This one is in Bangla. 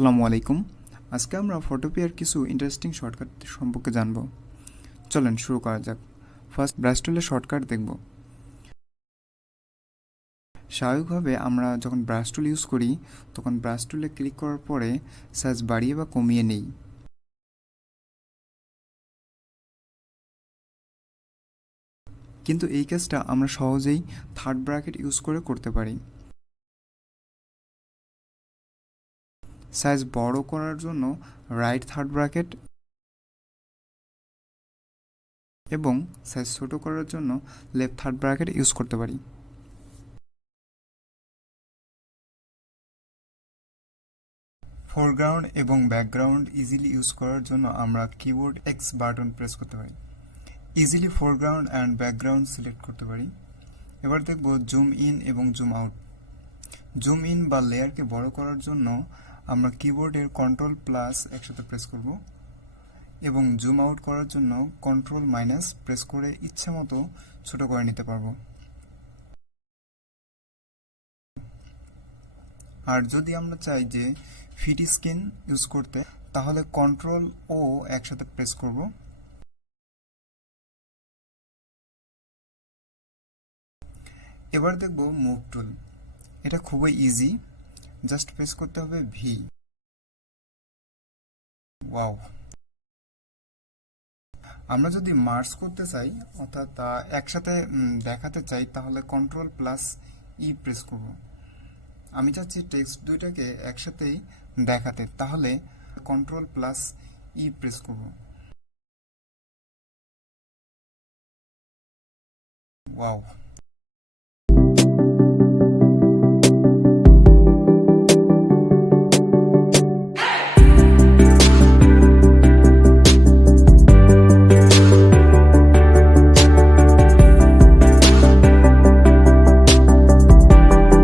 আসসালামু আলাইকুম। আজকে আমরা ফটোপিয়ার কিছু ইন্টারেস্টিং শর্টকাট সম্পর্কে জানব। চলেন শুরু করা যাক। ফার্স্ট ব্রাশ টুলের শর্টকাট দেখব। স্বাভাবিকভাবে আমরা যখন ব্রাশ টুল ইউজ করি তখন ব্রাশ টুলে ক্লিক করার পরে সাইজ বাড়িয়ে বা কমিয়ে নেই। কিন্তু এই কাজটা আমরা সহজেই থার্ড ব্র্যাকেট ইউজ করে করতে পারি। সাইজ বড় করার জন্য রাইট থার্ড ব্র্যাকেট এবং সাইজ ছোট করার জন্য লেফট থার্ড ব্র্যাকেট ইউজ করতে পারি। ফোরগ্রাউন্ড এবং ব্যাকগ্রাউন্ড ইজিলি ইউজ করার জন্য আমরা কিবোর্ড এক্স বাটন প্রেস করতে পারি। Easily foreground and background select করতে পারি। এবার দেখব জুম ইন এবং জুম আউট। জুম ইন বা লেয়ারকে বড় করার জন্য আমরা কিবোর্ডের কন্ট্রোল প্লাস একসাথে প্রেস করব এবং জুম আউট করার জন্য কন্ট্রোল মাইনাস প্রেস করে ইচ্ছা মতো ছোট করে নিতে পারবো। আর যদি আমরা চাই যে ফিট স্ক্রিন ইউজ করতে, তাহলে কন্ট্রোল ও একসাথে প্রেস করব। এবার দেখব মুভ টুল। এটা খুবই ইজি, জাস্ট প্রেস করতে হবে ভি। ওয়াও! আমরা যদি মার্জ করতে চাই অর্থাৎ একসাথে দেখাতে চাই তাহলে কন্ট্রোল প্লাস ই প্রেস করব। আমি চাচ্ছি টেক্সট দুইটাকে একসাথেই দেখাতে, তাহলে কন্ট্রোল প্লাস ই প্রেস করব। ওয়াও!